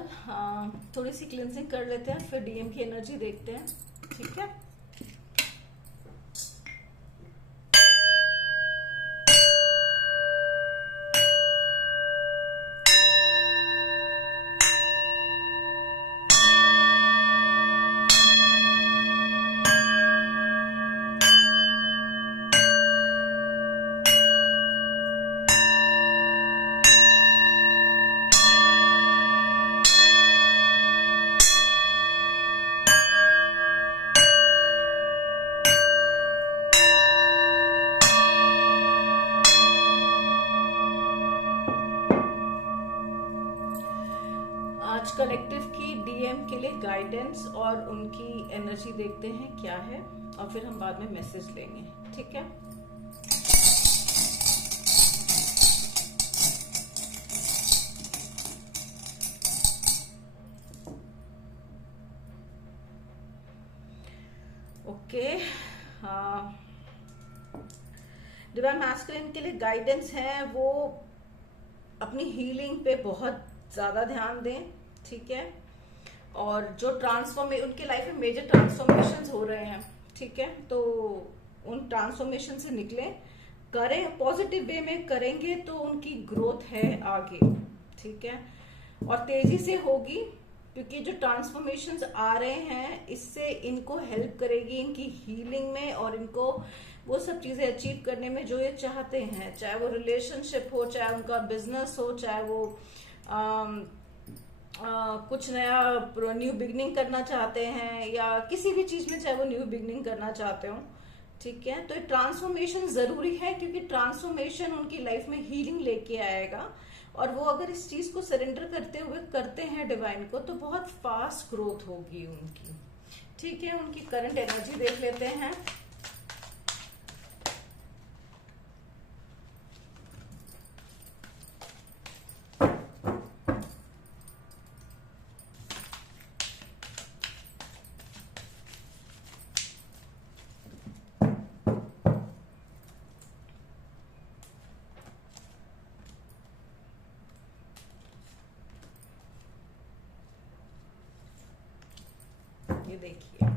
Normal थोड़ी सी cleansing कर लेते हैं, फिर डीएम की एनर्जी देखते हैं। ठीक है, आज कलेक्टिव की डीएम के लिए गाइडेंस और उनकी एनर्जी देखते हैं क्या है, और फिर हम बाद में मैसेज लेंगे। ठीक है, ओके। डिवाइन मैस्कुलिन के लिए गाइडेंस है, वो अपनी हीलिंग पे बहुत ज्यादा ध्यान दें। ठीक है, और जो उनके लाइफ में मेजर ट्रांसफॉर्मेशन हो रहे हैं, ठीक है, तो उन ट्रांसफॉर्मेशन से निकलें, करें, पॉजिटिव वे में करेंगे तो उनकी ग्रोथ है आगे। ठीक है, और तेजी से होगी, क्योंकि जो ट्रांसफॉर्मेशंस आ रहे हैं इससे इनको हेल्प करेगी इनकी हीलिंग में, और इनको वो सब चीजें अचीव करने में जो ये चाहते हैं, चाहे वो रिलेशनशिप हो, चाहे उनका बिजनेस हो, चाहे वो कुछ नया न्यू बिगनिंग करना चाहते हैं, या किसी भी चीज में चाहे वो न्यू बिगनिंग करना चाहते हो। ठीक है, तो ये ट्रांसफॉर्मेशन जरूरी है, क्योंकि ट्रांसफॉर्मेशन उनकी लाइफ में हीलिंग लेके आएगा, और वो अगर इस चीज को सरेंडर करते हुए करते हैं डिवाइन को, तो बहुत फास्ट ग्रोथ होगी उनकी। ठीक है, उनकी करंट एनर्जी देख लेते हैं। ये देखिए,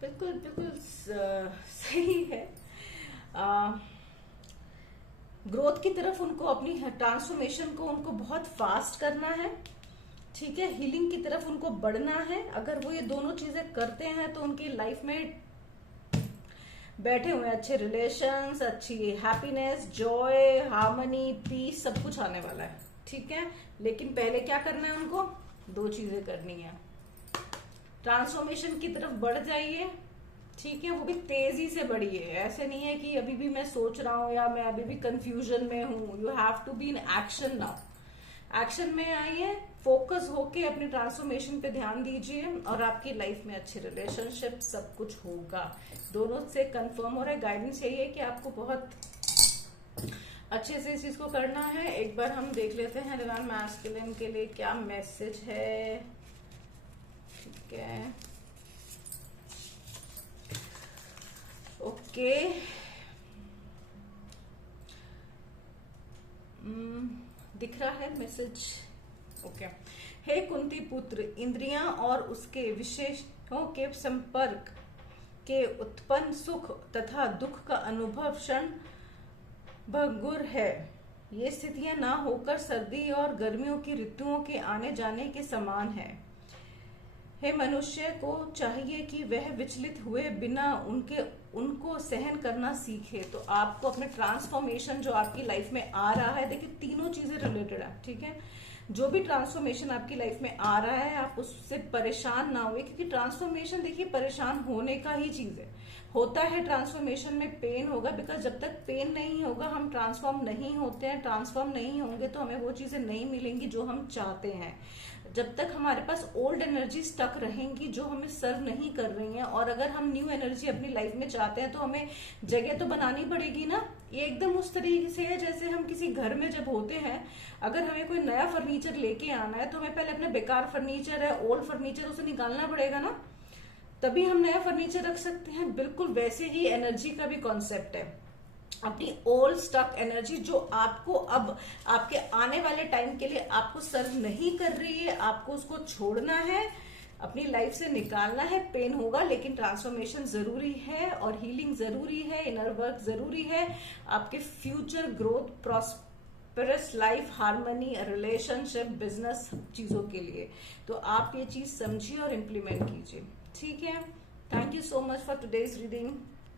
बिल्कुल बिल्कुल सही है। ग्रोथ की तरफ उनको, अपनी ट्रांसफॉर्मेशन को उनको बहुत फास्ट करना है। ठीक है, हीलिंग की तरफ उनको बढ़ना है। अगर वो ये दोनों चीजें करते हैं तो उनकी लाइफ में बैठे हुए अच्छे रिलेशंस, अच्छी हैप्पीनेस, जॉय, हार्मनी, पीस सब कुछ आने वाला है। ठीक है, लेकिन पहले क्या करना है उनको? दो चीजें करनी है, ट्रांसफॉर्मेशन की तरफ बढ़ जाइए। ठीक है, वो भी तेजी से बढ़िए। ऐसे नहीं है कि अभी भी मैं सोच रहा हूं या मैं अभी भी कंफ्यूजन में हूं। You have to be in action now. Action में आइए, फोकस होके अपने ट्रांसफॉर्मेशन पे ध्यान दीजिए, और आपकी लाइफ में अच्छे रिलेशनशिप सब कुछ होगा। दोनों से कंफर्म हो रहा है। गाइडेंस यही है कि आपको बहुत अच्छे से इस चीज को करना है। एक बार हम देख लेते हैं डिवाइन मैस्कुलिन के लिए क्या मैसेज है। ठीक है, ओके। दिख रहा है मैसेज? ओके। हे कुंती पुत्र, इंद्रियां और उसके विशेषों के संपर्क के उत्पन्न सुख तथा दुख का अनुभव क्षण भंगुर है। ये स्थितियां ना होकर सर्दी और गर्मियों की ऋतुओं के आने जाने के समान है। हे मनुष्य को चाहिए कि वह विचलित हुए बिना उनको सहन करना सीखे। तो आपको अपने ट्रांसफॉर्मेशन जो आपकी लाइफ में आ रहा है, देखिए तीनों चीजें रिलेटेड है। ठीक है, जो भी ट्रांसफॉर्मेशन आपकी लाइफ में आ रहा है, आप उससे परेशान ना हुए, क्योंकि ट्रांसफॉर्मेशन देखिए परेशान होने का ही चीज है। होता है ट्रांसफॉर्मेशन में पेन होगा, बिकॉज जब तक पेन नहीं होगा हम ट्रांसफॉर्म नहीं होते हैं। ट्रांसफॉर्म नहीं होंगे तो हमें वो चीजें नहीं मिलेंगी जो हम चाहते हैं। जब तक हमारे पास ओल्ड एनर्जी स्टक रहेंगी जो हमें सर्व नहीं कर रही हैं, और अगर हम न्यू एनर्जी अपनी लाइफ में चाहते हैं तो हमें जगह तो बनानी पड़ेगी ना। ये एकदम उस तरीके से है जैसे हम किसी घर में जब होते हैं, अगर हमें कोई नया फर्नीचर लेके आना है तो हमें पहले अपना बेकार फर्नीचर है, ओल्ड फर्नीचर, उसे निकालना पड़ेगा ना, तभी हम नया फर्नीचर रख सकते हैं। बिल्कुल वैसे ही एनर्जी का भी कॉन्सेप्ट है। अपनी ओल्ड स्टक एनर्जी जो आपको अब आपके आने वाले टाइम के लिए आपको सर्व नहीं कर रही है, आपको उसको छोड़ना है, अपनी लाइफ से निकालना है। पेन होगा लेकिन ट्रांसफॉर्मेशन जरूरी है और हीलिंग जरूरी है, इनर वर्क जरूरी है आपके future growth, prosperous life, harmony, relationship, business, सब चीजों के लिए। तो आप ये चीज समझिए और इम्प्लीमेंट कीजिए, ठीक है। Thank you so much for today's reading.